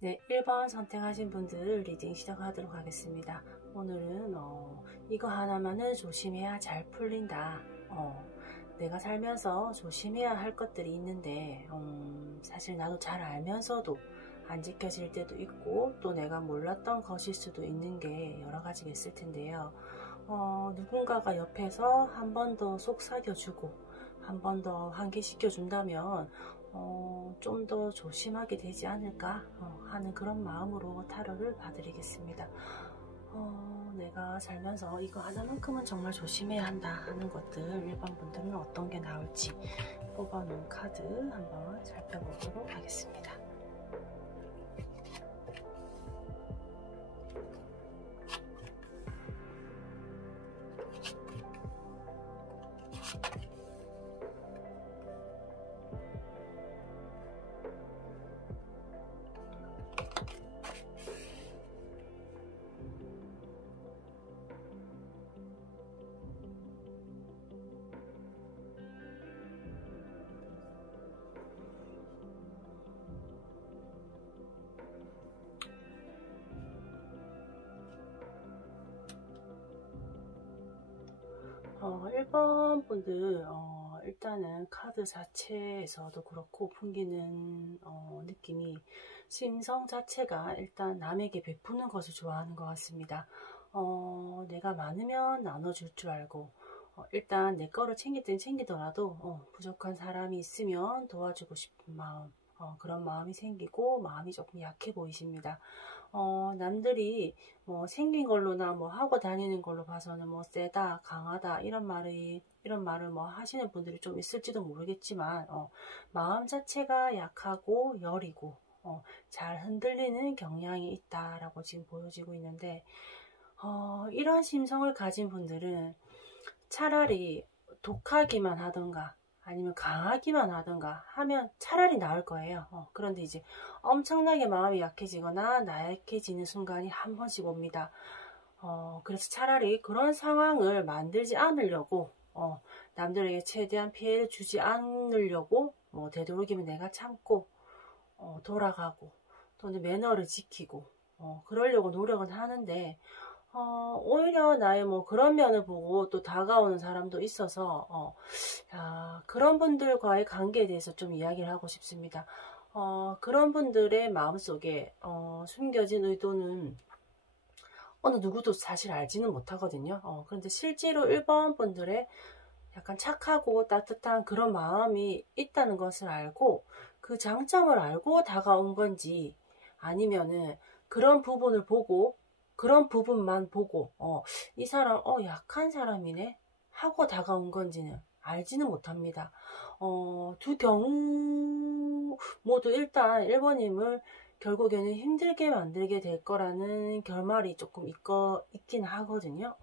네, 1번 선택하신 분들 리딩 시작하도록 하겠습니다. 오늘은 이거 하나만은 조심해야 잘 풀린다. 내가 살면서 조심해야 할 것들이 있는데 사실 나도 잘 알면서도 안 지켜질 때도 있고 또 내가 몰랐던 것일 수도 있는 게 여러 가지가 있을 텐데요. 누군가가 옆에서 한 번 더 속삭여주고 한 번 더 환기시켜준다면 좀 더 조심하게 되지 않을까 하는 그런 마음으로 타로를 봐드리겠습니다. 내가 살면서 이거 하나만큼은 정말 조심해야 한다 하는 것들 1번 분들은 어떤 게 나올지 뽑아놓은 카드 한번 살펴보도록 하겠습니다. 어, 1번 분들 일단은 카드 자체에서도 그렇고 풍기는 느낌이 심성 자체가 일단 남에게 베푸는 것을 좋아하는 것 같습니다. 내가 많으면 나눠줄 줄 알고 일단 내 거를 챙기든 챙기더라도 부족한 사람이 있으면 도와주고 싶은 마음 그런 마음이 생기고 마음이 조금 약해 보이십니다. 남들이 뭐 생긴 걸로나 뭐 하고 다니는 걸로 봐서는 뭐 세다, 강하다 이런 말을 뭐 하시는 분들이 좀 있을지도 모르겠지만 마음 자체가 약하고 여리고 잘 흔들리는 경향이 있다라고 지금 보여지고 있는데 이런 심성을 가진 분들은 차라리 독하기만 하던가 아니면 강하기만 하던가 하면 차라리 나을 거예요. 그런데 이제 엄청나게 마음이 약해지거나 나약해지는 순간이 한 번씩 옵니다. 그래서 차라리 그런 상황을 만들지 않으려고 남들에게 최대한 피해를 주지 않으려고 뭐 되도록이면 내가 참고 돌아가고 또는 매너를 지키고 그러려고 노력은 하는데 오히려 나의 뭐 그런 면을 보고 또 다가오는 사람도 있어서 그런 분들과의 관계에 대해서 좀 이야기를 하고 싶습니다. 그런 분들의 마음속에 숨겨진 의도는 어느 누구도 사실 알지는 못하거든요. 그런데 실제로 1번 분들의 약간 착하고 따뜻한 그런 마음이 있다는 것을 알고 그 장점을 알고 다가온 건지 아니면은 그런 부분을 보고 그런 부분만 보고 이 사람 약한 사람이네 하고 다가온 건지는 알지는 못합니다. 두 경우 모두 일단 1번님을 결국에는 힘들게 만들게 될 거라는 결말이 조금 있긴 하거든요.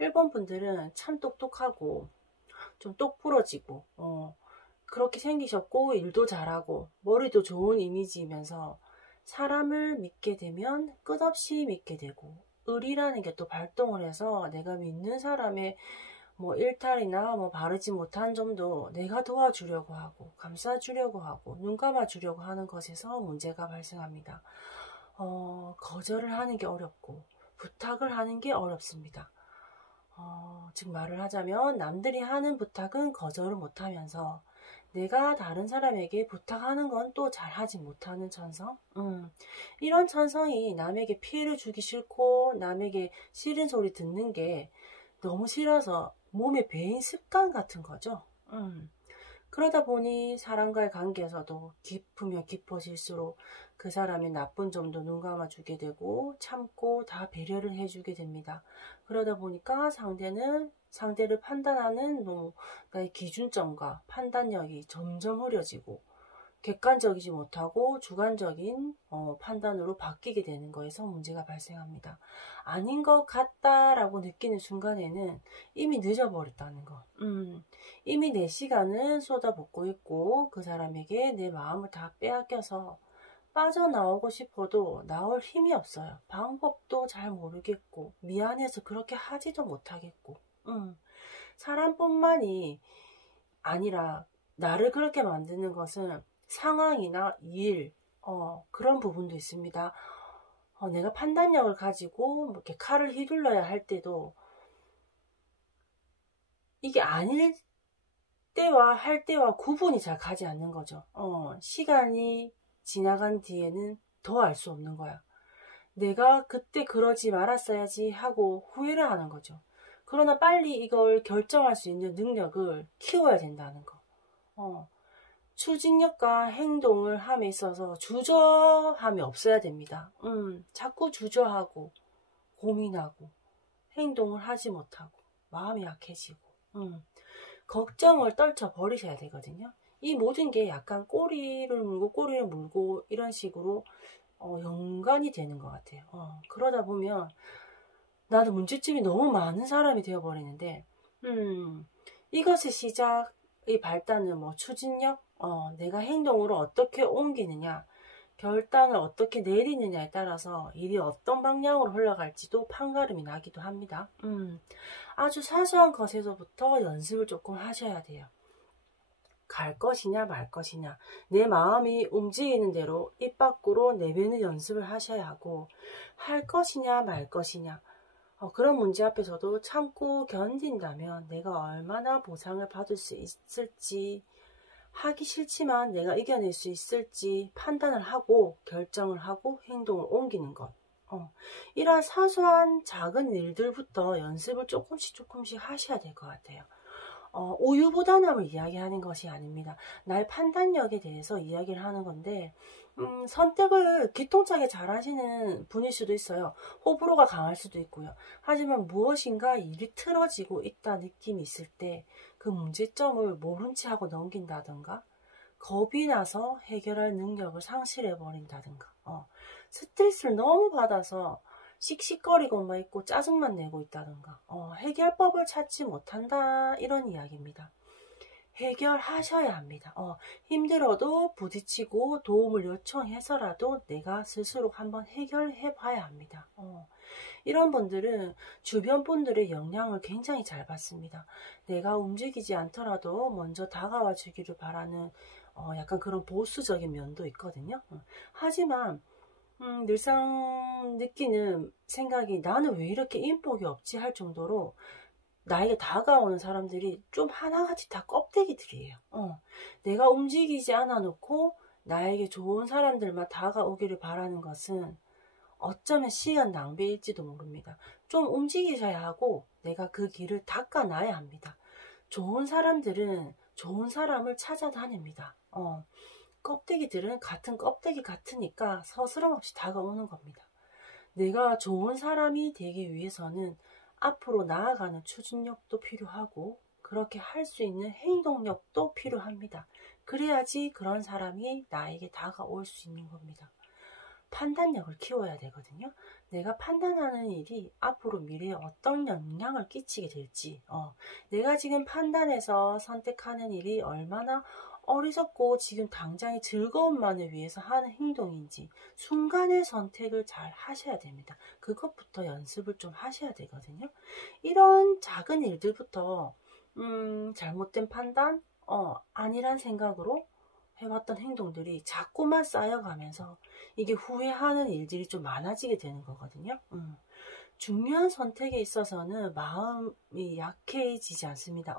1번 분들은 참 똑똑하고 좀 똑부러지고 그렇게 생기셨고 일도 잘하고 머리도 좋은 이미지이면서 사람을 믿게 되면 끝없이 믿게 되고 의리라는 게 또 발동을 해서 내가 믿는 사람의 뭐 일탈이나 뭐 바르지 못한 점도 내가 도와주려고 하고 감싸주려고 하고 눈 감아주려고 하는 것에서 문제가 발생합니다. 거절을 하는 게 어렵고 부탁을 하는 게 어렵습니다. 즉 말을 하자면 남들이 하는 부탁은 거절을 못하면서 내가 다른 사람에게 부탁하는 건 또 잘하지 못하는 천성? 이런 천성이 남에게 피해를 주기 싫고 남에게 싫은 소리 듣는 게 너무 싫어서 몸에 배인 습관 같은 거죠. 그러다 보니 사람과의 관계에서도 깊으면 깊어질수록 그 사람의 나쁜 점도 눈 감아주게 되고 참고 다 배려를 해주게 됩니다. 그러다 보니까 상대를 판단하는 나의 기준점과 판단력이 점점 흐려지고 객관적이지 못하고 주관적인 판단으로 바뀌게 되는 거에서 문제가 발생합니다. 아닌 것 같다라고 느끼는 순간에는 이미 늦어버렸다는 거. 이미 내 시간은 쏟아붓고 있고 그 사람에게 내 마음을 다 빼앗겨서 빠져나오고 싶어도 나올 힘이 없어요. 방법도 잘 모르겠고 미안해서 그렇게 하지도 못하겠고 사람뿐만이 아니라 나를 그렇게 만드는 것은 상황이나 일, 그런 부분도 있습니다. 내가 판단력을 가지고 뭐 이렇게 칼을 휘둘러야 할 때도 이게 아닐 때와 할 때와 구분이 잘 가지 않는 거죠. 시간이 지나간 뒤에는 더 알 수 없는 거야. 내가 그때 그러지 말았어야지 하고 후회를 하는 거죠. 그러나 빨리 이걸 결정할 수 있는 능력을 키워야 된다는 거. 추진력과 행동을 함에 있어서 주저함이 없어야 됩니다. 자꾸 주저하고 고민하고 행동을 하지 못하고 마음이 약해지고 걱정을 떨쳐 버리셔야 되거든요. 이 모든 게 약간 꼬리를 물고 이런 식으로 연관이 되는 것 같아요. 그러다 보면 나도 문제점이 너무 많은 사람이 되어버리는데 이것의 시작의 발단은 뭐 추진력, 내가 행동으로 어떻게 옮기느냐, 결단을 어떻게 내리느냐에 따라서 일이 어떤 방향으로 흘러갈지도 판가름이 나기도 합니다. 아주 사소한 것에서부터 연습을 조금 하셔야 돼요. 갈 것이냐 말 것이냐, 내 마음이 움직이는 대로 입 밖으로 내뱉는 연습을 하셔야 하고, 할 것이냐 말 것이냐, 그런 문제 앞에서도 참고 견딘다면 내가 얼마나 보상을 받을 수 있을지, 하기 싫지만 내가 이겨낼 수 있을지 판단을 하고 결정을 하고 행동을 옮기는 것. 이러한 사소한 작은 일들부터 연습을 조금씩 하셔야 될 것 같아요. 우유부단함을 이야기하는 것이 아닙니다. 나의 판단력에 대해서 이야기를 하는 건데, 선택을 기통차게 잘 하시는 분일 수도 있어요. 호불호가 강할 수도 있고요. 하지만 무엇인가 일이 틀어지고 있다 느낌이 있을 때 그 문제점을 모른 채 하고 넘긴다든가, 겁이 나서 해결할 능력을 상실해버린다든가, 스트레스를 너무 받아서 씩씩거리고만 있고 짜증만 내고 있다든가, 해결법을 찾지 못한다, 이런 이야기입니다. 해결하셔야 합니다. 힘들어도 부딪히고 도움을 요청해서라도 내가 스스로 한번 해결해 봐야 합니다. 이런 분들은 주변 분들의 영향을 굉장히 잘 받습니다. 내가 움직이지 않더라도 먼저 다가와 주기를 바라는 약간 그런 보수적인 면도 있거든요. 하지만 늘상 느끼는 생각이, 나는 왜 이렇게 인복이 없지 할 정도로 나에게 다가오는 사람들이 좀 하나같이 다 껍데기들이에요. 내가 움직이지 않아 놓고 나에게 좋은 사람들만 다가오기를 바라는 것은 어쩌면 시간 낭비일지도 모릅니다. 좀 움직이셔야 하고 내가 그 길을 닦아놔야 합니다. 좋은 사람들은 좋은 사람을 찾아다닙니다. 껍데기들은 같은 껍데기 같으니까 서스럼 없이 다가오는 겁니다. 내가 좋은 사람이 되기 위해서는 앞으로 나아가는 추진력도 필요하고 그렇게 할 수 있는 행동력도 필요합니다. 그래야지 그런 사람이 나에게 다가올 수 있는 겁니다. 판단력을 키워야 되거든요. 내가 판단하는 일이 앞으로 미래에 어떤 영향을 끼치게 될지, 내가 지금 판단해서 선택하는 일이 얼마나 어리석고 지금 당장의 즐거움만을 위해서 하는 행동인지 순간의 선택을 잘 하셔야 됩니다. 그것부터 연습을 좀 하셔야 되거든요. 이런 작은 일들부터 잘못된 판단, 아니란 생각으로 해왔던 행동들이 자꾸만 쌓여가면서 이게 후회하는 일들이 좀 많아지게 되는 거거든요. 중요한 선택에 있어서는 마음이 약해지지 않습니다.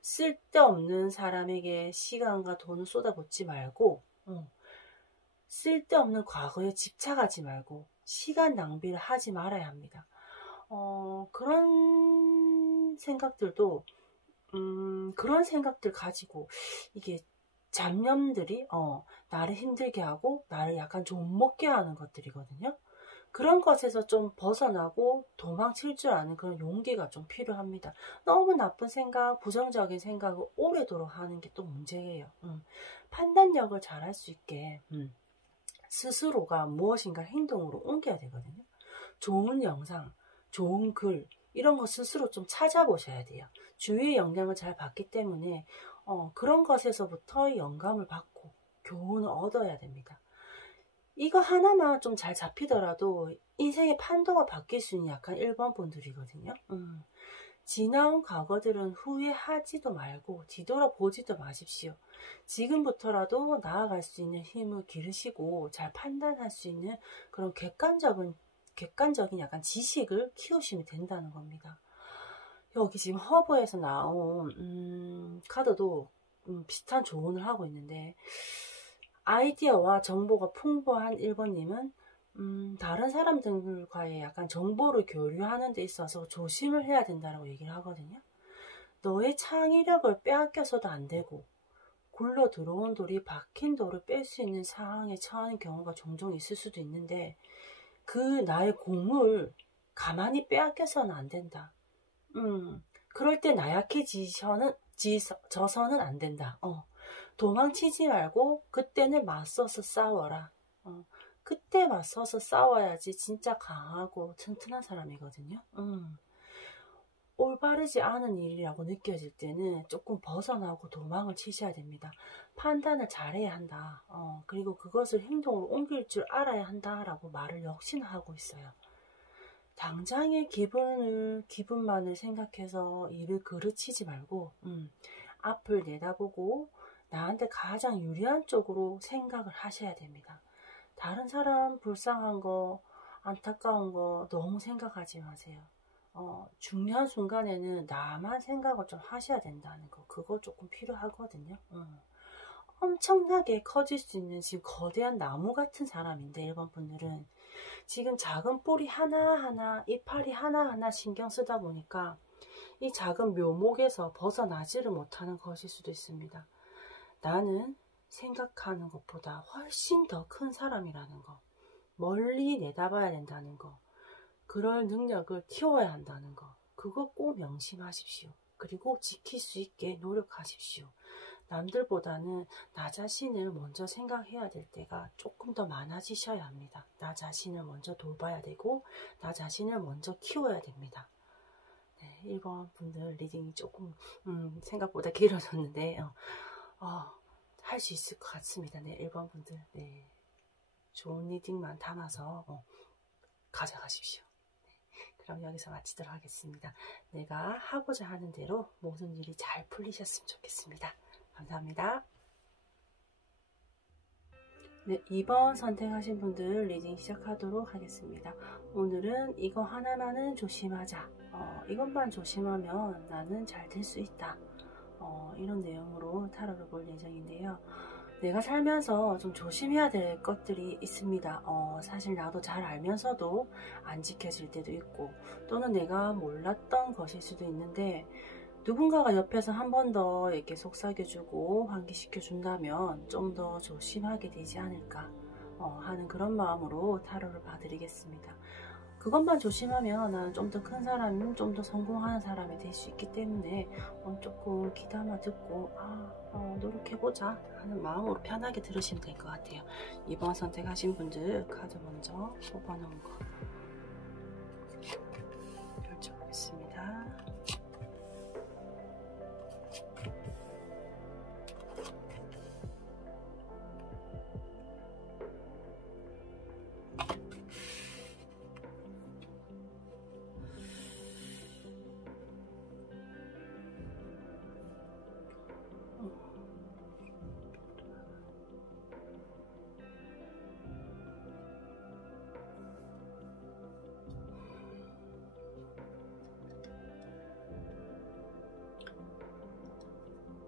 쓸데없는 사람에게 시간과 돈을 쏟아붓지 말고, 쓸데없는 과거에 집착하지 말고 시간 낭비를 하지 말아야 합니다. 그런 생각들도 그런 생각들 가지고 이게 잡념들이 나를 힘들게 하고 나를 약간 좀 못먹게 하는 것들이거든요. 그런 것에서 좀 벗어나고 도망칠 줄 아는 그런 용기가 좀 필요합니다. 너무 나쁜 생각, 부정적인 생각을 오래도록 하는 게 또 문제예요. 판단력을 잘 할 수 있게 스스로가 무엇인가 행동으로 옮겨야 되거든요. 좋은 영상, 좋은 글 이런 거 스스로 좀 찾아보셔야 돼요. 주위의 영향을 잘 받기 때문에 그런 것에서부터 영감을 받고 교훈을 얻어야 됩니다. 이거 하나만 좀 잘 잡히더라도 인생의 판도가 바뀔 수 있는 약간 1번 분들이거든요. 지나온 과거들은 후회하지도 말고 뒤돌아보지도 마십시오. 지금부터라도 나아갈 수 있는 힘을 기르시고 잘 판단할 수 있는 그런 객관적인 약간 지식을 키우시면 된다는 겁니다. 여기 지금 허브에서 나온 카드도 비슷한 조언을 하고 있는데, 아이디어와 정보가 풍부한 1번님은 다른 사람들과의 약간 정보를 교류하는 데 있어서 조심을 해야 된다고 얘기를 하거든요. 너의 창의력을 빼앗겨서도 안 되고 굴러 들어온 돌이 박힌 돌을 뺄 수 있는 상황에 처하는 경우가 종종 있을 수도 있는데, 그 나의 공을 가만히 빼앗겨서는 안 된다. 그럴 때 나약해져서는 안 된다. 도망치지 말고 그때는 맞서서 싸워라. 그때 맞서서 싸워야지 진짜 강하고 튼튼한 사람이거든요. 올바르지 않은 일이라고 느껴질 때는 조금 벗어나고 도망을 치셔야 됩니다. 판단을 잘해야 한다. 그리고 그것을 행동으로 옮길 줄 알아야 한다라고 말을 역시나 하고 있어요. 당장의 기분만을 생각해서 일을 그르치지 말고 앞을 내다보고 나한테 가장 유리한 쪽으로 생각을 하셔야 됩니다. 다른 사람 불쌍한 거, 안타까운 거 너무 생각하지 마세요. 중요한 순간에는 나만 생각을 좀 하셔야 된다는 거, 그거 조금 필요하거든요. 엄청나게 커질 수 있는 지금 거대한 나무 같은 사람인데, 1번 분들은 지금 작은 뿌리 하나하나, 이파리 하나하나 신경 쓰다 보니까 이 작은 묘목에서 벗어나지를 못하는 것일 수도 있습니다. 나는 생각하는 것보다 훨씬 더 큰 사람이라는 거, 멀리 내다봐야 된다는 거, 그럴 능력을 키워야 한다는 거, 그거 꼭 명심하십시오. 그리고 지킬 수 있게 노력하십시오. 남들보다는 나 자신을 먼저 생각해야 될 때가 조금 더 많아지셔야 합니다. 나 자신을 먼저 돌봐야 되고 나 자신을 먼저 키워야 됩니다. 네, 1번 분들 리딩이 조금 생각보다 길어졌는데 할 수 있을 것 같습니다. 네, 1번 분들 네, 좋은 리딩만 담아서 가져가십시오. 네, 그럼 여기서 마치도록 하겠습니다. 내가 하고자 하는 대로 모든 일이 잘 풀리셨으면 좋겠습니다. 감사합니다. 네, 2번 선택하신 분들 리딩 시작하도록 하겠습니다. 오늘은 이거 하나만은 조심하자. 이것만 조심하면 나는 잘 될 수 있다. 이런 내용으로 타로를 볼 예정인데요. 내가 살면서 좀 조심해야 될 것들이 있습니다. 사실 나도 잘 알면서도 안 지켜질 때도 있고, 또는 내가 몰랐던 것일 수도 있는데, 누군가가 옆에서 한 번 더 이렇게 속삭여주고 환기시켜준다면 좀 더 조심하게 되지 않을까 하는 그런 마음으로 타로를 봐드리겠습니다. 그것만 조심하면 나는 좀 더 큰 사람, 좀 더 성공하는 사람이 될 수 있기 때문에 조금 귀담아 듣고 노력해보자 하는 마음으로 편하게 들으시면 될 것 같아요. 2번 선택하신 분들 카드 먼저 뽑아놓은 거 펼쳐보겠습니다.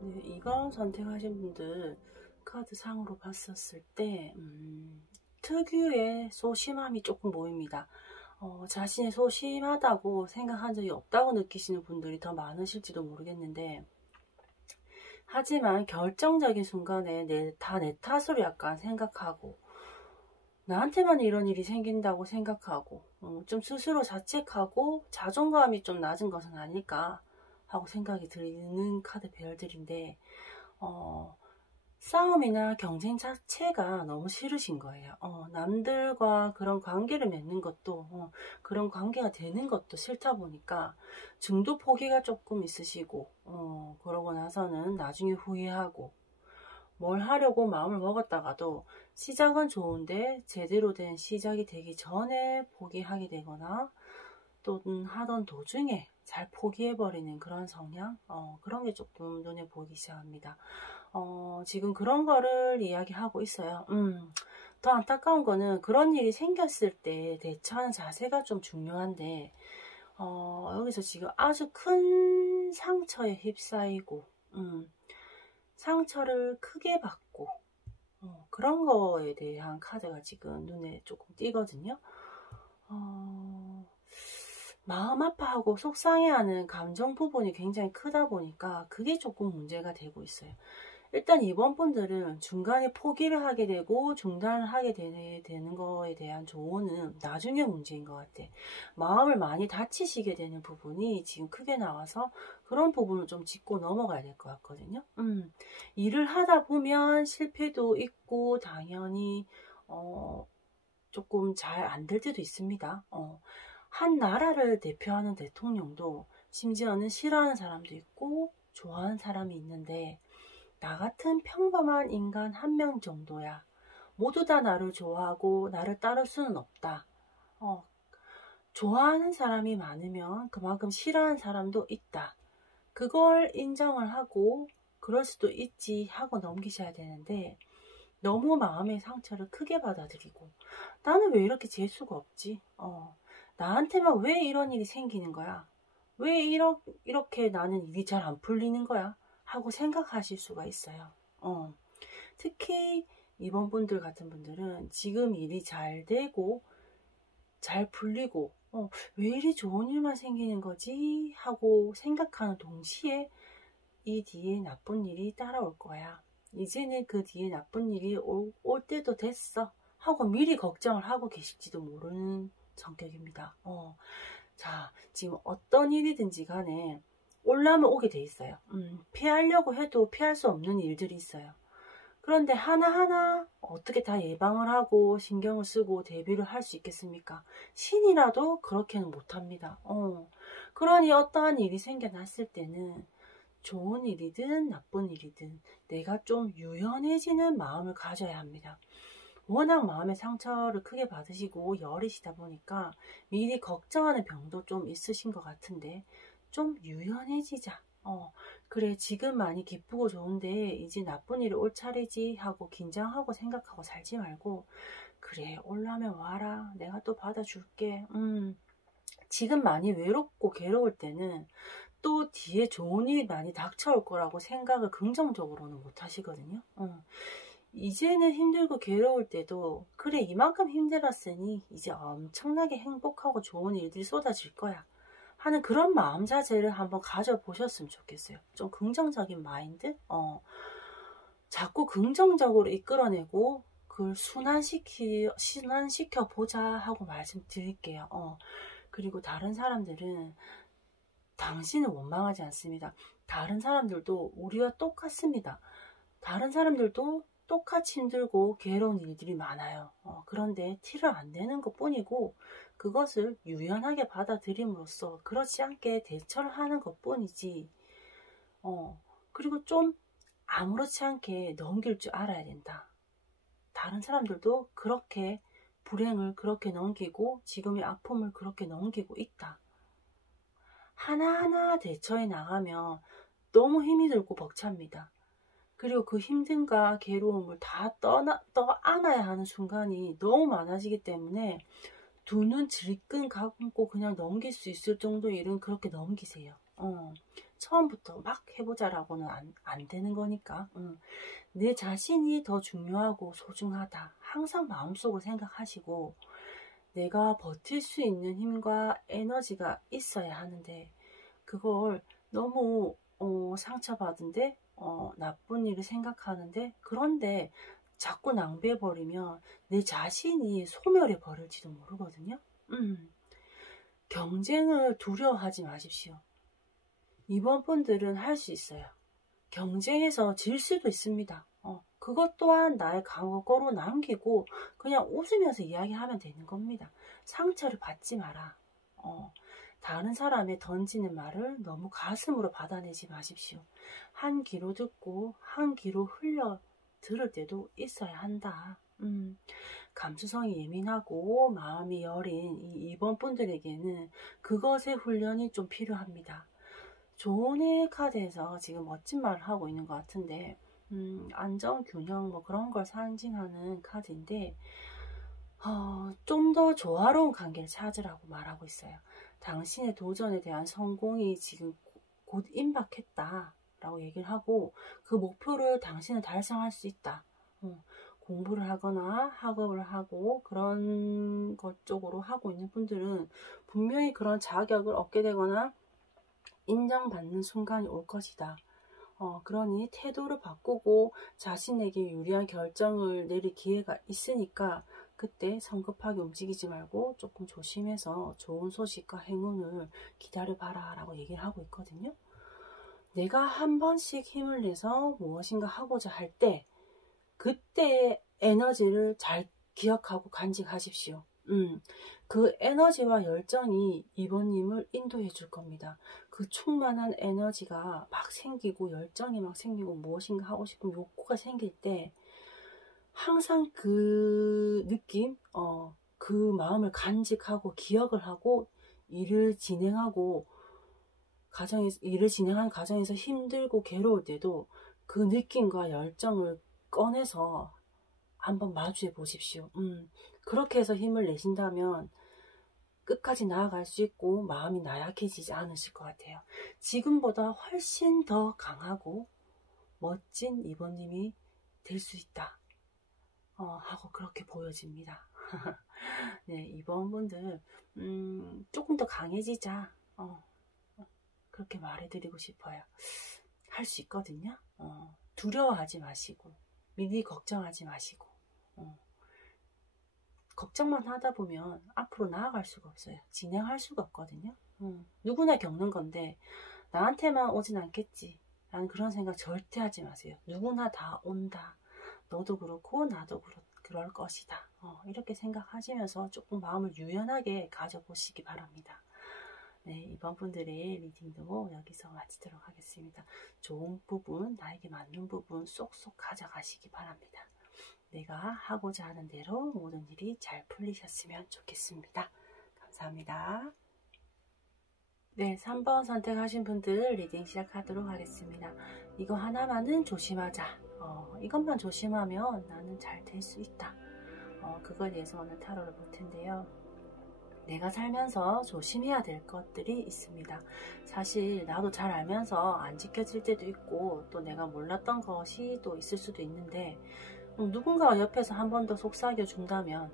네, 2번 선택하신 분들 카드 상으로 봤었을 때 특유의 소심함이 조금 보입니다. 자신이 소심하다고 생각한 적이 없다고 느끼시는 분들이 더 많으실지도 모르겠는데, 하지만 결정적인 순간에 다 내 탓으로 약간 생각하고 나한테만 이런 일이 생긴다고 생각하고 좀 스스로 자책하고 자존감이 좀 낮은 것은 아닐까 하고 생각이 드는 카드 배열들인데 싸움이나 경쟁 자체가 너무 싫으신 거예요. 남들과 그런 관계를 맺는 것도 그런 관계가 되는 것도 싫다 보니까 중도 포기가 조금 있으시고 그러고 나서는 나중에 후회하고 뭘 하려고 마음을 먹었다가도 시작은 좋은데 제대로 된 시작이 되기 전에 포기하게 되거나 또 하던 도중에 잘 포기해버리는 그런 성향 그런 게 조금 눈에 보이기 시작합니다. 지금 그런 거를 이야기하고 있어요. 더 안타까운 거는 그런 일이 생겼을 때 대처하는 자세가 좀 중요한데 여기서 지금 아주 큰 상처에 휩싸이고 상처를 크게 받고 그런 거에 대한 카드가 지금 눈에 조금 띄거든요. 마음 아파하고 속상해하는 감정 부분이 굉장히 크다 보니까 그게 조금 문제가 되고 있어요. 일단 이번 분들은 중간에 포기를 하게 되고 중단을 하게 되는 거에 대한 조언은 나중에 문제인 것 같아. 마음을 많이 다치시게 되는 부분이 지금 크게 나와서 그런 부분을 좀 짚고 넘어가야 될 것 같거든요. 일을 하다 보면 실패도 있고 당연히 조금 잘 안 될 때도 있습니다. 한 나라를 대표하는 대통령도 심지어는 싫어하는 사람도 있고 좋아하는 사람이 있는데 나 같은 평범한 인간 한 명 정도야. 모두 다 나를 좋아하고 나를 따를 수는 없다. 좋아하는 사람이 많으면 그만큼 싫어하는 사람도 있다. 그걸 인정을 하고 그럴 수도 있지 하고 넘기셔야 되는데 너무 마음의 상처를 크게 받아들이고 나는 왜 이렇게 재수가 없지? 나한테만 왜 이런 일이 생기는 거야? 왜 이렇게 나는 일이 잘 안 풀리는 거야? 하고 생각하실 수가 있어요. 특히 이번 분들 같은 분들은 지금 일이 잘 되고 잘 풀리고 왜 이리 좋은 일만 생기는 거지? 하고 생각하는 동시에 이 뒤에 나쁜 일이 따라올 거야. 이제는 그 뒤에 나쁜 일이 올 때도 됐어 하고 미리 걱정을 하고 계실지도 모르는 성격입니다. 자, 지금 어떤 일이든지 간에 올라면 오게 돼 있어요. 피하려고 해도 피할 수 없는 일들이 있어요. 그런데 하나하나 어떻게 다 예방을 하고 신경을 쓰고 대비를 할 수 있겠습니까? 신이라도 그렇게는 못합니다. 그러니 어떠한 일이 생겨났을 때는 좋은 일이든 나쁜 일이든 내가 좀 유연해지는 마음을 가져야 합니다. 워낙 마음의 상처를 크게 받으시고 여리시다 보니까 미리 걱정하는 병도 좀 있으신 것 같은데 좀 유연해지자. 그래 지금 많이 기쁘고 좋은데 이제 나쁜 일이 올 차례지 하고 긴장하고 생각하고 살지 말고 그래 올라면 와라 내가 또 받아줄게. 지금 많이 외롭고 괴로울 때는 또 뒤에 좋은 일이 많이 닥쳐올 거라고 생각을 긍정적으로는 못 하시거든요. 이제는 힘들고 괴로울 때도 그래 이만큼 힘들었으니 이제 엄청나게 행복하고 좋은 일들이 쏟아질 거야 하는 그런 마음 자세를 한번 가져보셨으면 좋겠어요. 좀 긍정적인 마인드? 자꾸 긍정적으로 이끌어내고 그걸 순환시켜 보자 하고 말씀드릴게요. 그리고 다른 사람들은 당신은 원망하지 않습니다. 다른 사람들도 우리와 똑같습니다. 다른 사람들도 똑같이 힘들고 괴로운 일들이 많아요. 그런데 티를 안 내는 것 뿐이고 그것을 유연하게 받아들임으로써 그렇지 않게 대처를 하는 것 뿐이지 그리고 좀 아무렇지 않게 넘길 줄 알아야 된다. 다른 사람들도 그렇게 불행을 그렇게 넘기고 지금의 아픔을 그렇게 넘기고 있다. 하나하나 대처해 나가면 너무 힘이 들고 벅찹니다. 그리고 그 힘듦과 괴로움을 다 떠안아야 하는 순간이 너무 많아지기 때문에 두 눈 질끈 감고 그냥 넘길 수 있을 정도 일은 그렇게 넘기세요. 처음부터 막 해보자라고는 안 되는 거니까. 내 자신이 더 중요하고 소중하다. 항상 마음속으로 생각하시고 내가 버틸 수 있는 힘과 에너지가 있어야 하는데 그걸 너무 상처받은데 나쁜 일을 생각하는데 그런데 자꾸 낭비해버리면 내 자신이 소멸해 버릴지도 모르거든요. 경쟁을 두려워하지 마십시오. 이번 분들은 할 수 있어요. 경쟁에서 질 수도 있습니다. 그것 또한 나의 과거로 남기고 그냥 웃으면서 이야기하면 되는 겁니다. 상처를 받지 마라. 다른 사람의 던지는 말을 너무 가슴으로 받아내지 마십시오. 한 귀로 듣고 한 귀로 흘려 들을 때도 있어야 한다. 감수성이 예민하고 마음이 여린 이 2번 분들에게는 그것의 훈련이 좀 필요합니다. 조언의 카드에서 지금 멋진 말을 하고 있는 것 같은데 안정, 균형 뭐 그런 걸 상징하는 카드인데 좀 더 조화로운 관계를 찾으라고 말하고 있어요. 당신의 도전에 대한 성공이 지금 곧 임박했다 라고 얘기를 하고 그 목표를 당신은 달성할 수 있다. 공부를 하거나 학업을 하고 그런 것 쪽으로 하고 있는 분들은 분명히 그런 자격을 얻게 되거나 인정받는 순간이 올 것이다. 그러니 태도를 바꾸고 자신에게 유리한 결정을 내릴 기회가 있으니까 그때 성급하게 움직이지 말고 조금 조심해서 좋은 소식과 행운을 기다려봐라 라고 얘기를 하고 있거든요. 내가 한 번씩 힘을 내서 무엇인가 하고자 할 때 그때의 에너지를 잘 기억하고 간직하십시오. 그 에너지와 열정이 이번님을 인도해 줄 겁니다. 그 충만한 에너지가 막 생기고 열정이 막 생기고 무엇인가 하고 싶은 욕구가 생길 때 항상 그 느낌, 그 마음을 간직하고 기억을 하고 일을 진행하는 과정에서 힘들고 괴로울 때도 그 느낌과 열정을 꺼내서 한번 마주해 보십시오. 그렇게 해서 힘을 내신다면 끝까지 나아갈 수 있고 마음이 나약해지지 않으실 것 같아요. 지금보다 훨씬 더 강하고 멋진 이번님이 될 수 있다. 하고 그렇게 보여집니다. 네, 이번 분들 조금 더 강해지자. 그렇게 말해드리고 싶어요. 할 수 있거든요. 두려워하지 마시고 미리 걱정하지 마시고 걱정만 하다 보면 앞으로 나아갈 수가 없어요. 진행할 수가 없거든요. 누구나 겪는 건데 나한테만 오진 않겠지 라는 그런 생각 절대 하지 마세요. 누구나 다 온다. 너도 그렇고 나도 그럴 것이다. 이렇게 생각하시면서 조금 마음을 유연하게 가져보시기 바랍니다. 네, 이번 분들의 리딩도 여기서 마치도록 하겠습니다. 좋은 부분, 나에게 맞는 부분 쏙쏙 가져가시기 바랍니다. 내가 하고자 하는 대로 모든 일이 잘 풀리셨으면 좋겠습니다. 감사합니다. 네, 3번 선택하신 분들 리딩 시작하도록 하겠습니다. 이거 하나만은 조심하자. 이것만 조심하면 나는 잘 될 수 있다. 그거에 대해서 오늘 타로를 볼 텐데요. 내가 살면서 조심해야 될 것들이 있습니다. 사실 나도 잘 알면서 안 지켜질 때도 있고 또 내가 몰랐던 것이 또 있을 수도 있는데 누군가가 옆에서 한 번 더 속삭여 준다면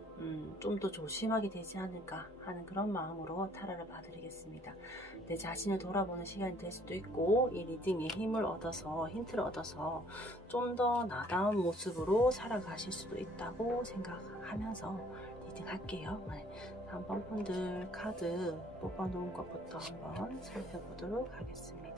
좀 더 조심하게 되지 않을까 하는 그런 마음으로 타로를 봐드리겠습니다. 내 자신을 돌아보는 시간이 될 수도 있고 이 리딩에 힘을 얻어서 힌트를 얻어서 좀 더 나다운 모습으로 살아가실 수도 있다고 생각하면서 리딩 할게요. 네. 3번 분들 카드 뽑아놓은 것부터 한번 살펴보도록 하겠습니다.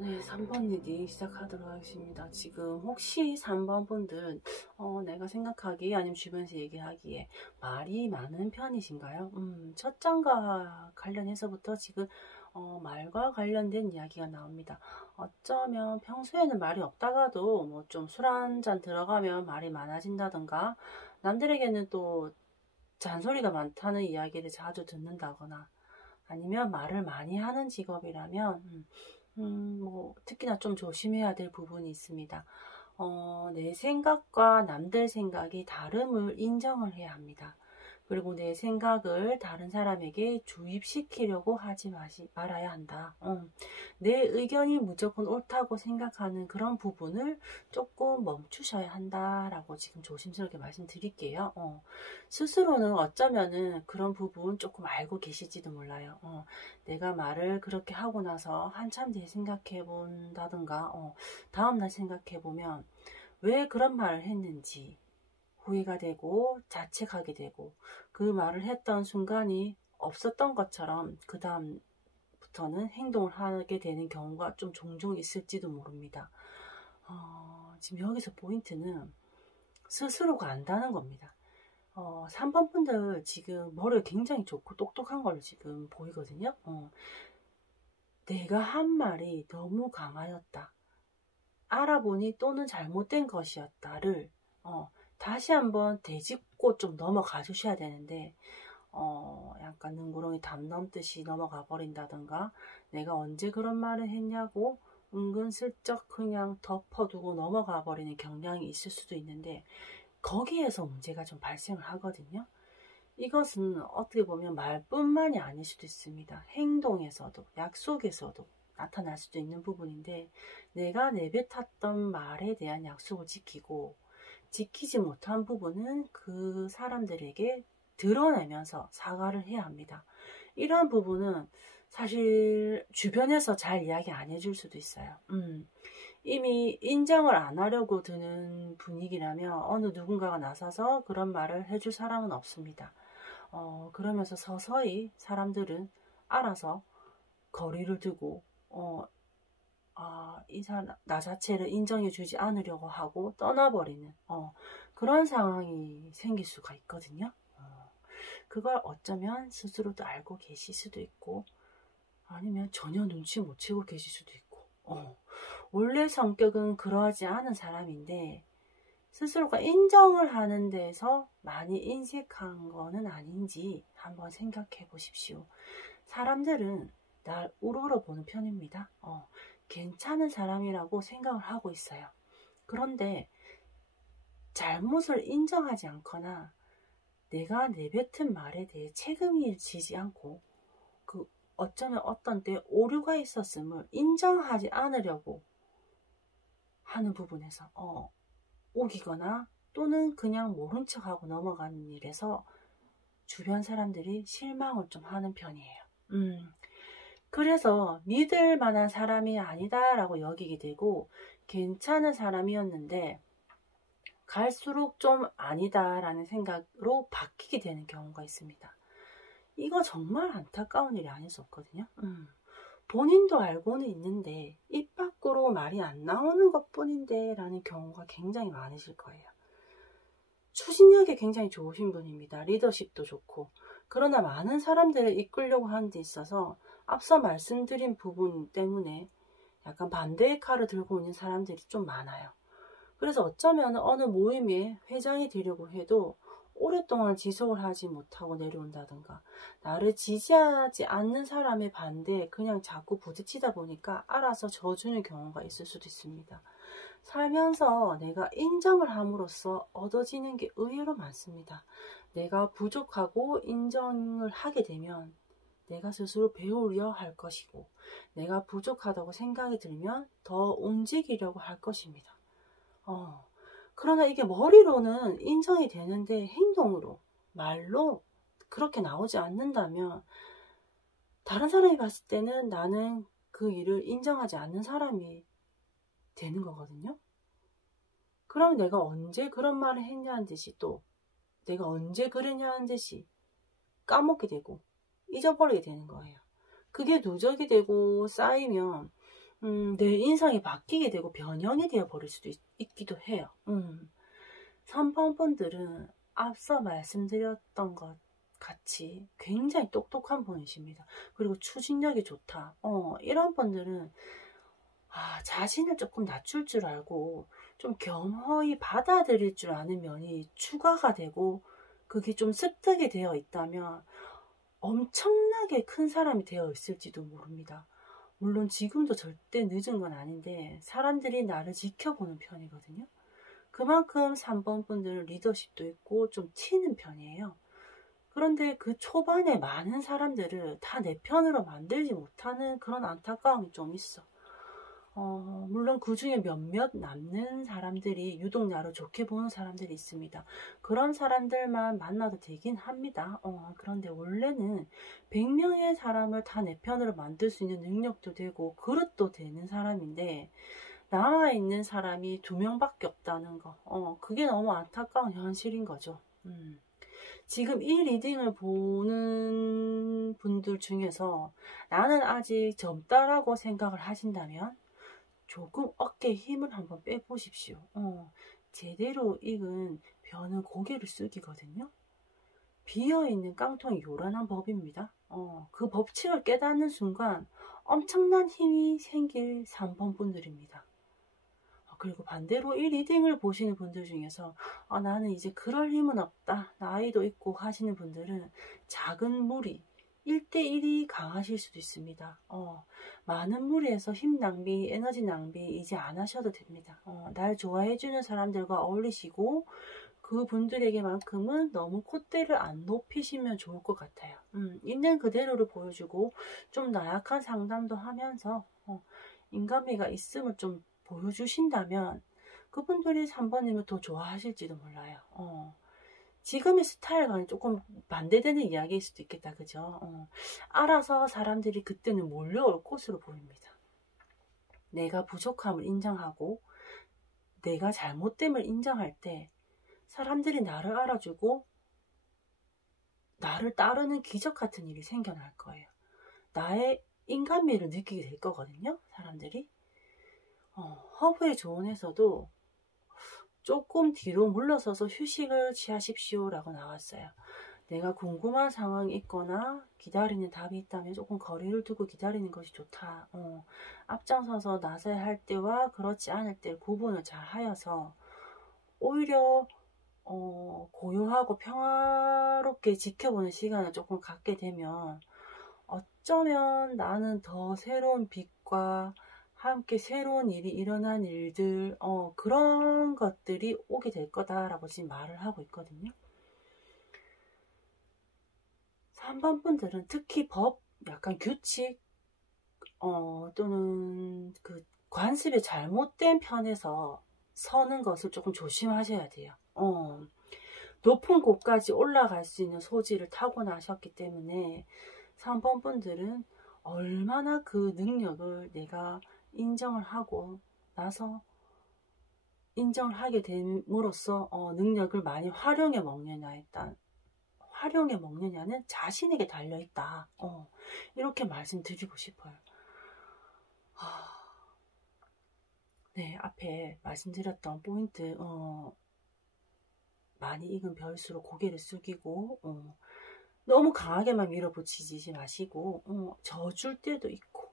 네, 3번 리딩 시작하도록 하겠습니다. 지금 혹시 3번 분들 내가 생각하기에 아니면 주변에서 얘기하기에 말이 많은 편이신가요? 첫 장과 관련해서부터 지금 말과 관련된 이야기가 나옵니다. 어쩌면 평소에는 말이 없다가도 뭐 좀 술 한잔 들어가면 말이 많아진다던가 남들에게는 또 잔소리가 많다는 이야기를 자주 듣는다거나 아니면 말을 많이 하는 직업이라면 뭐 특히나 좀 조심해야 될 부분이 있습니다. 내 생각과 남들 생각이 다름을 인정을 해야 합니다. 그리고 내 생각을 다른 사람에게 주입시키려고 하지 말아야 한다. 내 의견이 무조건 옳다고 생각하는 그런 부분을 조금 멈추셔야 한다라고 지금 조심스럽게 말씀드릴게요. 스스로는 어쩌면은 그런 부분 조금 알고 계실지도 몰라요. 내가 말을 그렇게 하고 나서 한참 뒤에 생각해 본다든가 다음날 생각해 보면 왜 그런 말을 했는지 후회가 되고 자책하게 되고 그 말을 했던 순간이 없었던 것처럼 그 다음부터는 행동을 하게 되는 경우가 좀 종종 있을지도 모릅니다. 지금 여기서 포인트는 스스로가 안다는 겁니다. 3번 분들 지금 머리가 굉장히 좋고 똑똑한 걸로 지금 보이거든요. 내가 한 말이 너무 강하였다. 알아보니 또는 잘못된 것이었다를 다시 한번 되짚고 좀 넘어가 주셔야 되는데 약간 능구렁이 담 넘듯이 넘어가 버린다든가 내가 언제 그런 말을 했냐고 은근슬쩍 그냥 덮어두고 넘어가 버리는 경향이 있을 수도 있는데 거기에서 문제가 좀 발생을 하거든요. 이것은 어떻게 보면 말뿐만이 아닐 수도 있습니다. 행동에서도 약속에서도 나타날 수도 있는 부분인데 내가 내뱉었던 말에 대한 약속을 지키고 지키지 못한 부분은 그 사람들에게 드러내면서 사과를 해야 합니다. 이러한 부분은 사실 주변에서 잘 이야기 안 해줄 수도 있어요. 이미 인정을 안 하려고 드는 분위기라면 어느 누군가가 나서서 그런 말을 해줄 사람은 없습니다. 그러면서 서서히 사람들은 알아서 거리를 두고 나 자체를 인정해주지 않으려고 하고 떠나버리는 그런 상황이 생길 수가 있거든요. 그걸 어쩌면 스스로도 알고 계실 수도 있고 아니면 전혀 눈치 못 채고 계실 수도 있고 원래 성격은 그러하지 않은 사람인데 스스로가 인정을 하는 데서 많이 인색한 거는 아닌지 한번 생각해 보십시오. 사람들은 날 우러러보는 편입니다. 괜찮은 사람이라고 생각을 하고 있어요. 그런데 잘못을 인정하지 않거나 내가 내뱉은 말에 대해 책임을 지지 않고 어쩌면 어떤 때 오류가 있었음을 인정하지 않으려고 하는 부분에서 우기거나 또는 그냥 모른 척하고 넘어가는 일에서 주변 사람들이 실망을 좀 하는 편이에요. 그래서 믿을 만한 사람이 아니다 라고 여기게 되고 괜찮은 사람이었는데 갈수록 좀 아니다 라는 생각으로 바뀌게 되는 경우가 있습니다. 이거 정말 안타까운 일이 아닐 수 없거든요. 본인도 알고는 있는데 입 밖으로 말이 안 나오는 것뿐인데 라는 경우가 굉장히 많으실 거예요. 추진력이 굉장히 좋으신 분입니다. 리더십도 좋고 그러나 많은 사람들을 이끌려고 하는 데 있어서 앞서 말씀드린 부분 때문에 약간 반대의 칼을 들고 있는 사람들이 좀 많아요. 그래서 어쩌면 어느 모임에 회장이 되려고 해도 오랫동안 지속을 하지 못하고 내려온다든가 나를 지지하지 않는 사람의 반대에 그냥 자꾸 부딪히다 보니까 알아서 져주는 경우가 있을 수도 있습니다. 살면서 내가 인정을 함으로써 얻어지는 게 의외로 많습니다. 내가 부족하고 인정을 하게 되면 내가 스스로 배우려 할 것이고 내가 부족하다고 생각이 들면 더 움직이려고 할 것입니다. 그러나 이게 머리로는 인정이 되는데 행동으로 말로 그렇게 나오지 않는다면 다른 사람이 봤을 때는 나는 그 일을 인정하지 않는 사람이 되는 거거든요. 그럼 내가 언제 그런 말을 했냐는 듯이 또 내가 언제 그랬냐는 듯이 까먹게 되고 잊어버리게 되는 거예요. 그게 누적이 되고 쌓이면 내 인상이 바뀌게 되고 변형이 되어버릴 수도 있기도 해요. 3번 분들은 앞서 말씀드렸던 것 같이 굉장히 똑똑한 분이십니다. 그리고 추진력이 좋다. 이런 분들은 자신을 조금 낮출 줄 알고 좀 겸허히 받아들일 줄 아는 면이 추가가 되고 그게 좀 습득이 되어 있다면 엄청나게 큰 사람이 되어 있을지도 모릅니다. 물론 지금도 절대 늦은 건 아닌데 사람들이 나를 지켜보는 편이거든요. 그만큼 3번 분들은 리더십도 있고 좀 튀는 편이에요. 그런데 그 초반에 많은 사람들을 다 내 편으로 만들지 못하는 그런 안타까움이 좀 있어. 물론 그 중에 몇몇 남는 사람들이 유독 나를 좋게 보는 사람들이 있습니다. 그런 사람들만 만나도 되긴 합니다. 그런데 원래는 100명의 사람을 다 내 편으로 만들 수 있는 능력도 되고 그릇도 되는 사람인데 남아있는 사람이 2명밖에 없다는 거. 그게 너무 안타까운 현실인 거죠. 지금 이 리딩을 보는 분들 중에서 나는 아직 젊다라고 생각을 하신다면 조금 어깨에 힘을 한번 빼보십시오. 제대로 익은 벼는 고개를 숙이거든요. 비어있는 깡통이 요란한 법입니다. 그 법칙을 깨닫는 순간 엄청난 힘이 생길 3번 분들입니다. 그리고 반대로 이 리딩을 보시는 분들 중에서 나는 이제 그럴 힘은 없다, 나이도 있고 하시는 분들은 작은 무리, 1대1이 강하실 수도 있습니다. 많은 무리에서 힘 낭비, 에너지 낭비 이제 안 하셔도 됩니다. 날 좋아해주는 사람들과 어울리시고 그분들에게만큼은 너무 콧대를 안 높이시면 좋을 것 같아요. 있는 그대로를 보여주고 좀 나약한 상담도 하면서 인간미가 있음을 좀 보여주신다면 그분들이 3번님을 더 좋아하실지도 몰라요. 지금의 스타일과는 조금 반대되는 이야기일 수도 있겠다. 그죠? 알아서 사람들이 그때는 몰려올 것으로 보입니다. 내가 부족함을 인정하고 내가 잘못됨을 인정할 때 사람들이 나를 알아주고 나를 따르는 기적 같은 일이 생겨날 거예요. 나의 인간미를 느끼게 될 거거든요. 사람들이. 허브의 조언에서도 조금 뒤로 물러서서 휴식을 취하십시오 라고 나왔어요. 내가 궁금한 상황이 있거나 기다리는 답이 있다면 조금 거리를 두고 기다리는 것이 좋다. 앞장서서 나서야 할 때와 그렇지 않을 때 구분을 잘 하여서 오히려 고요하고 평화롭게 지켜보는 시간을 조금 갖게 되면 어쩌면 나는 더 새로운 빛과 함께 새로운 일이 일어난 일들, 그런 것들이 오게 될 거다라고 지금 말을 하고 있거든요. 3번 분들은 특히 법, 약간 규칙, 또는 그 관습이 잘못된 편에서 서는 것을 조금 조심하셔야 돼요. 높은 곳까지 올라갈 수 있는 소질을 타고나셨기 때문에 3번 분들은 얼마나 그 능력을 내가 인정을 하고 나서 인정을 하게 됨으로써 능력을 많이 활용해 먹느냐에 따른 활용해 먹느냐는 자신에게 달려있다. 이렇게 말씀드리고 싶어요. 네, 앞에 말씀드렸던 포인트, 많이 익은 벼일수록 고개를 숙이고 너무 강하게만 밀어붙이지 마시고 져줄 때도 있고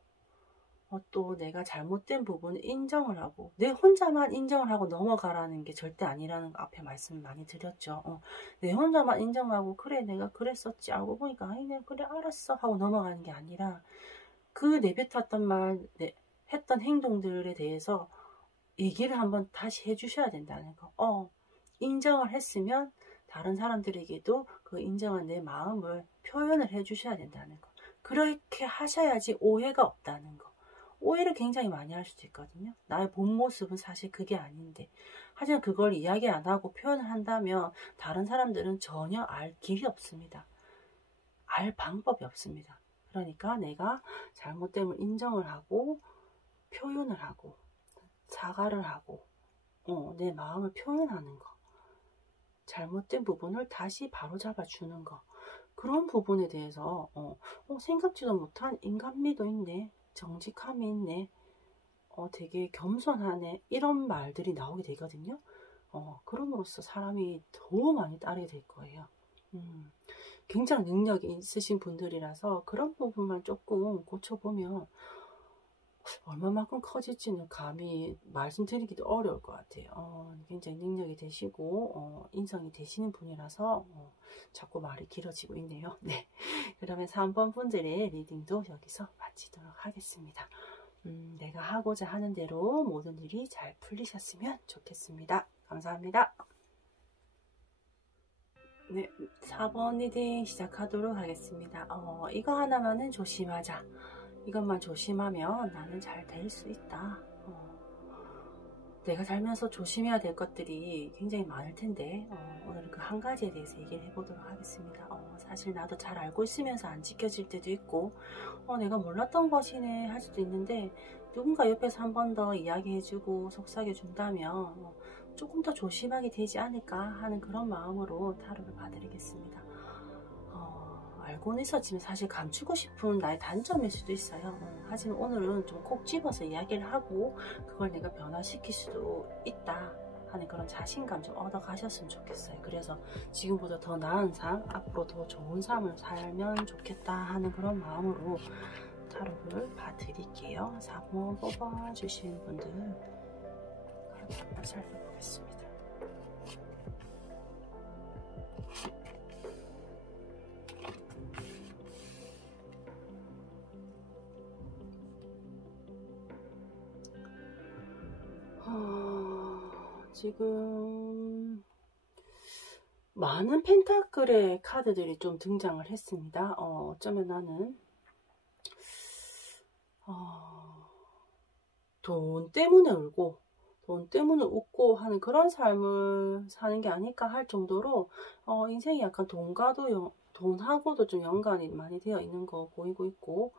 또 내가 잘못된 부분을 인정을 하고 내 혼자만 인정을 하고 넘어가라는 게 절대 아니라는 거 앞에 말씀 많이 드렸죠. 내 혼자만 인정하고 그래 내가 그랬었지 알고 보니까 아니 내가 그래 알았어 하고 넘어가는 게 아니라 그 내뱉었던 말 했던 행동들에 대해서 얘기를 한번 다시 해주셔야 된다는 거. 인정을 했으면 다른 사람들에게도 그 인정한 내 마음을 표현을 해주셔야 된다는 거. 그렇게 하셔야지 오해가 없다는 거. 오해를 굉장히 많이 할 수도 있거든요. 나의 본 모습은 사실 그게 아닌데 하지만 그걸 이야기 안 하고 표현을 한다면 다른 사람들은 전혀 알 길이 없습니다. 알 방법이 없습니다. 그러니까 내가 잘못됨을 인정을 하고 표현을 하고 사과를 하고 내 마음을 표현하는 거, 잘못된 부분을 다시 바로잡아 주는 거, 그런 부분에 대해서 생각지도 못한 인간미도 있네, 정직함이 있네, 되게 겸손하네, 이런 말들이 나오게 되거든요. 그럼으로써 사람이 더 많이 따르게 될 거예요. 굉장히 능력이 있으신 분들이라서 그런 부분만 조금 고쳐보면 얼마만큼 커질지는 감히 말씀드리기도 어려울 것 같아요. 굉장히 능력이 되시고 인성이 되시는 분이라서 자꾸 말이 길어지고 있네요. 네, 그러면 3번 분들의 리딩도 여기서 마치도록 하겠습니다. 내가 하고자 하는 대로 모든 일이 잘 풀리셨으면 좋겠습니다. 감사합니다. 네, 4번 리딩 시작하도록 하겠습니다. 이거 하나만은 조심하자. 이것만 조심하면 나는 잘 될 수 있다. 내가 살면서 조심해야 될 것들이 굉장히 많을 텐데 오늘은 그 한 가지에 대해서 얘기를 해보도록 하겠습니다. 사실 나도 잘 알고 있으면서 안 지켜질 때도 있고 내가 몰랐던 것이네 할 수도 있는데 누군가 옆에서 한 번 더 이야기해주고 속삭여준다면 조금 더 조심하게 되지 않을까 하는 그런 마음으로 타로를 봐드리겠습니다. 알고는 있었지만 사실 감추고 싶은 나의 단점일 수도 있어요. 하지만 오늘은 좀 콕 집어서 이야기를 하고 그걸 내가 변화시킬 수도 있다 하는 그런 자신감 좀 얻어 가셨으면 좋겠어요. 그래서 지금보다 더 나은 삶, 앞으로 더 좋은 삶을 살면 좋겠다 하는 그런 마음으로 타로를 봐드릴게요. 4번 뽑아주신 분들 그렇게 한번 살펴보겠습니다. 지금 많은 펜타클의 카드들이 좀 등장을 했습니다. 어쩌면 나는 돈 때문에 울고 돈 때문에 웃고 하는 그런 삶을 사는 게 아닐까 할 정도로 인생이 약간 돈하고도 좀 연관이 많이 되어 있는 거 보이고 있고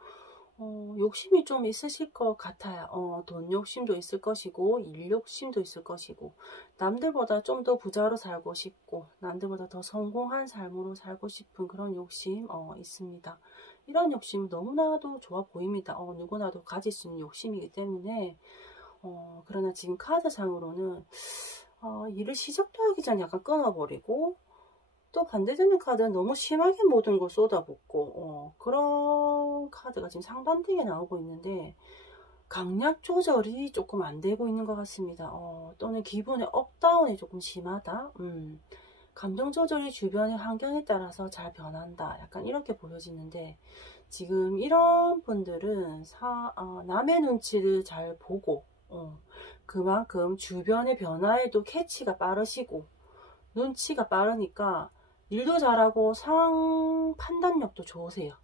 욕심이 좀 있으실 것 같아요. 돈 욕심도 있을 것이고 일 욕심도 있을 것이고 남들보다 좀 더 부자로 살고 싶고 남들보다 더 성공한 삶으로 살고 싶은 그런 욕심 있습니다. 이런 욕심 너무나도 좋아 보입니다. 누구나도 가질 수 있는 욕심이기 때문에 그러나 지금 카드상으로는 일을 시작도 하기 전에 약간 끊어버리고 또 반대되는 카드는 너무 심하게 모든 걸 쏟아붓고 그런 카드가 지금 상반되게 나오고 있는데 강약 조절이 조금 안 되고 있는 것 같습니다. 또는 기분의 업다운이 조금 심하다. 감정 조절이 주변의 환경에 따라서 잘 변한다. 약간 이렇게 보여지는데 지금 이런 분들은 남의 눈치를 잘 보고 그만큼 주변의 변화에도 캐치가 빠르시고 눈치가 빠르니까 일도 잘하고 상황 판단력도 좋으세요.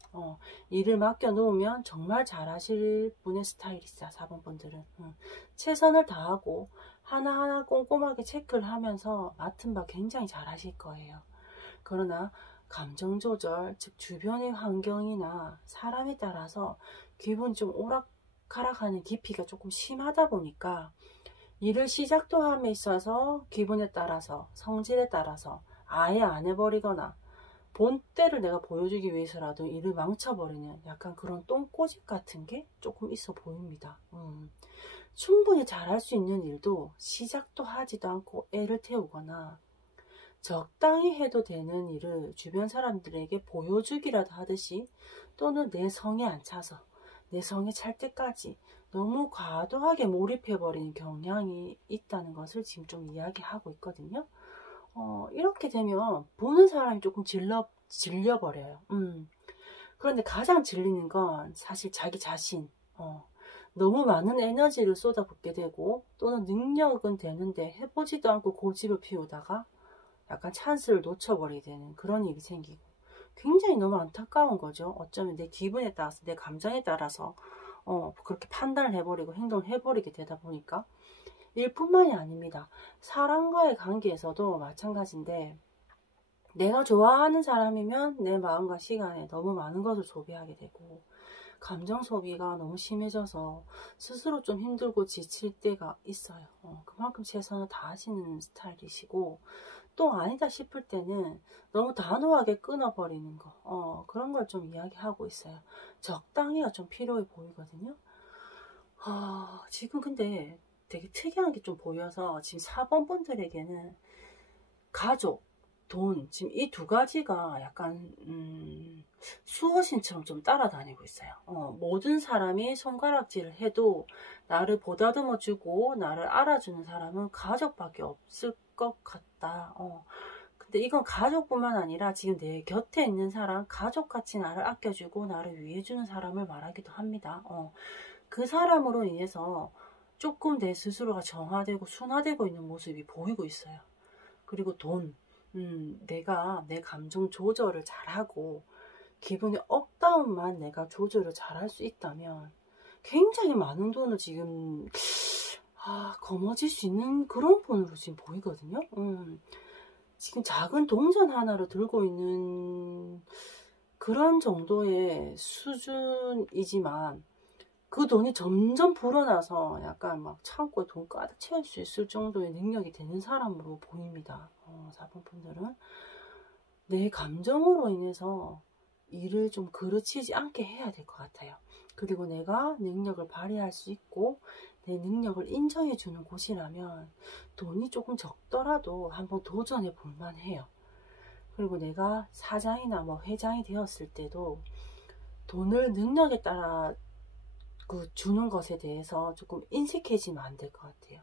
일을 맡겨놓으면 정말 잘하실 분의 스타일이시다. 4번 분들은 최선을 다하고 하나하나 꼼꼼하게 체크를 하면서 맡은 바 굉장히 잘하실 거예요. 그러나 감정 조절, 즉 주변의 환경이나 사람에 따라서 기분이 좀 오락가락하는 깊이가 조금 심하다 보니까 일을 시작도 함에 있어서 기분에 따라서 성질에 따라서 아예 안 해버리거나 본때를 내가 보여주기 위해서라도 일을 망쳐버리는 약간 그런 똥꼬집 같은 게 조금 있어 보입니다. 충분히 잘할 수 있는 일도 시작도 하지도 않고 애를 태우거나 적당히 해도 되는 일을 주변 사람들에게 보여주기라도 하듯이 또는 내 성에 안 차서 내 성에 찰 때까지 너무 과도하게 몰입해버리는 경향이 있다는 것을 지금 좀 이야기하고 있거든요. 이렇게 되면 보는 사람이 조금 질려버려요. 그런데 가장 질리는 건 사실 자기 자신. 너무 많은 에너지를 쏟아붓게 되고 또는 능력은 되는데 해보지도 않고 고집을 피우다가 약간 찬스를 놓쳐버리게 되는 그런 일이 생기고 굉장히 너무 안타까운 거죠. 어쩌면 내 기분에 따라서 내 감정에 따라서 그렇게 판단을 해버리고 행동을 해버리게 되다 보니까 일뿐만이 아닙니다. 사람과의 관계에서도 마찬가지인데 내가 좋아하는 사람이면 내 마음과 시간에 너무 많은 것을 소비하게 되고 감정 소비가 너무 심해져서 스스로 좀 힘들고 지칠 때가 있어요. 그만큼 최선을 다하시는 스타일이시고 또 아니다 싶을 때는 너무 단호하게 끊어버리는 거 그런 걸 좀 이야기하고 있어요. 적당히가 좀 필요해 보이거든요. 지금 근데 되게 특이한 게 좀 보여서 지금 4번 분들에게는 가족, 돈 지금 이 두 가지가 약간 수호신처럼 좀 따라다니고 있어요. 모든 사람이 손가락질을 해도 나를 보다듬어 주고 나를 알아주는 사람은 가족밖에 없을 것 같다. 근데 이건 가족뿐만 아니라 지금 내 곁에 있는 사람, 가족같이 나를 아껴주고 나를 위해주는 사람을 말하기도 합니다. 그 사람으로 인해서 조금 내 스스로가 정화되고 순화되고 있는 모습이 보이고 있어요. 그리고 돈, 내가 내 감정 조절을 잘하고 기분의 업다운만 내가 조절을 잘할 수 있다면 굉장히 많은 돈을 지금 거머쥘 수 있는 그런 분으로 지금 보이거든요. 지금 작은 동전 하나를 들고 있는 그런 정도의 수준이지만 그 돈이 점점 불어나서 약간 막 창고에 돈 가득 채울 수 있을 정도의 능력이 되는 사람으로 보입니다. 4번 분들은 내 감정으로 인해서 일을 좀 그르치지 않게 해야 될 것 같아요. 그리고 내가 능력을 발휘할 수 있고 내 능력을 인정해 주는 곳이라면 돈이 조금 적더라도 한번 도전해 볼 만해요. 그리고 내가 사장이나 뭐 회장이 되었을 때도 돈을 능력에 따라 주는 것에 대해서 조금 인색해지면 안 될 것 같아요.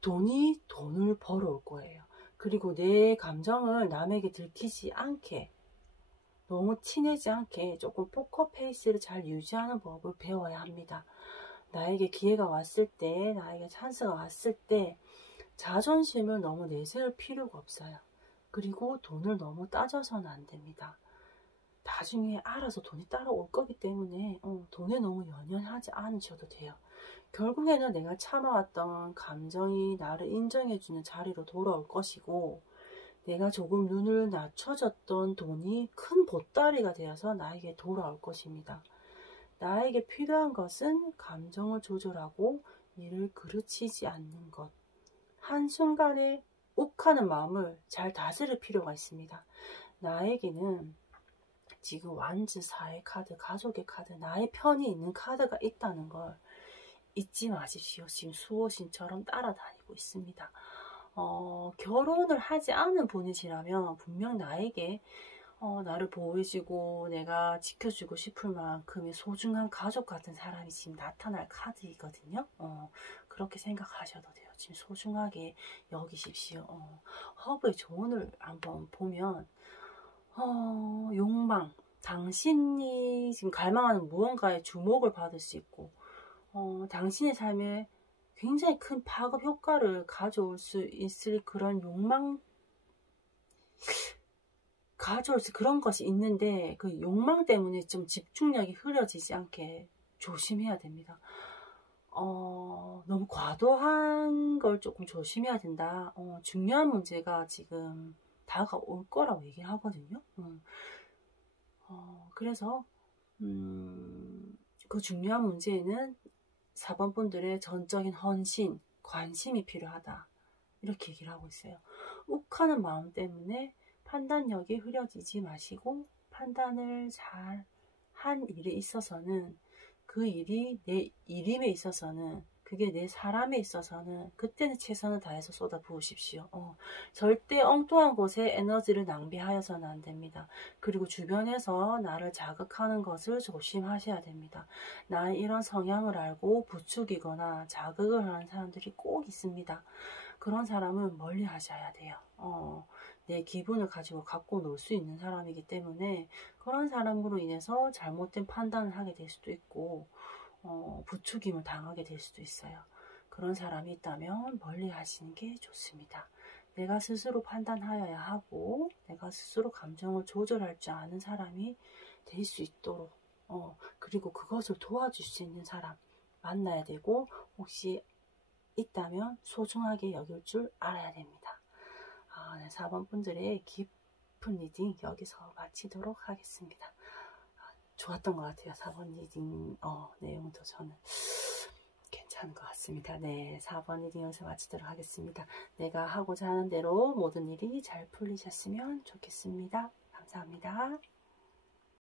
돈이 돈을 벌어올 거예요. 그리고 내 감정을 남에게 들키지 않게, 너무 티내지 않게 조금 포커페이스를 잘 유지하는 법을 배워야 합니다. 나에게 기회가 왔을 때, 나에게 찬스가 왔을 때 자존심을 너무 내세울 필요가 없어요. 그리고 돈을 너무 따져서는 안 됩니다. 나중에 알아서 돈이 따라올 거기 때문에 돈에 너무 연연하지 않으셔도 돼요. 결국에는 내가 참아왔던 감정이 나를 인정해주는 자리로 돌아올 것이고, 내가 조금 눈을 낮춰졌던 돈이 큰 보따리가 되어서 나에게 돌아올 것입니다. 나에게 필요한 것은 감정을 조절하고 일을 그르치지 않는 것. 한순간에 욱하는 마음을 잘 다스릴 필요가 있습니다. 나에게는 지금 완즈, 사의 카드, 가족의 카드, 나의 편이 있는 카드가 있다는 걸 잊지 마십시오. 지금 수호신처럼 따라다니고 있습니다. 결혼을 하지 않은 분이시라면 분명 나에게 나를 보호해주고 내가 지켜주고 싶을 만큼의 소중한 가족 같은 사람이 지금 나타날 카드이거든요. 그렇게 생각하셔도 돼요. 지금 소중하게 여기십시오. 허브의 조언을 한번 보면 욕망, 당신이 지금 갈망하는 무언가에 주목을 받을 수 있고 당신의 삶에 굉장히 큰 파급 효과를 가져올 수 있을 그런 욕망, 가져올 수 그런 것이 있는데 그 욕망 때문에 좀 집중력이 흐려지지 않게 조심해야 됩니다. 너무 과도한 걸 조금 조심해야 된다. 중요한 문제가 지금 다가올 거라고 얘기를 하거든요. 그래서 그 중요한 문제에는 4번 분들의 전적인 헌신, 관심이 필요하다. 이렇게 얘기를 하고 있어요. 욱하는 마음 때문에 판단력이 흐려지지 마시고 판단을 잘 한 일에 있어서는 그 일이 내 일임에 있어서는 그게 내 사람에 있어서는 그때는 최선을 다해서 쏟아 부으십시오. 절대 엉뚱한 곳에 에너지를 낭비하여서는 안 됩니다. 그리고 주변에서 나를 자극하는 것을 조심하셔야 됩니다. 나의 이런 성향을 알고 부추기거나 자극을 하는 사람들이 꼭 있습니다. 그런 사람은 멀리 하셔야 돼요. 내 기분을 가지고 갖고 놀 수 있는 사람이기 때문에 그런 사람으로 인해서 잘못된 판단을 하게 될 수도 있고 부추김을 당하게 될 수도 있어요. 그런 사람이 있다면 멀리 하시는 게 좋습니다. 내가 스스로 판단하여야 하고 내가 스스로 감정을 조절할 줄 아는 사람이 될 수 있도록 그리고 그것을 도와줄 수 있는 사람 만나야 되고 혹시 있다면 소중하게 여길 줄 알아야 됩니다. 네, 4번 분들의 깊은 리딩 여기서 마치도록 하겠습니다. 좋았던 것 같아요. 4번 리딩 내용도 저는 괜찮은 것 같습니다. 네, 4번 리딩 여기서 마치도록 하겠습니다. 내가 하고자 하는 대로 모든 일이 잘 풀리셨으면 좋겠습니다. 감사합니다.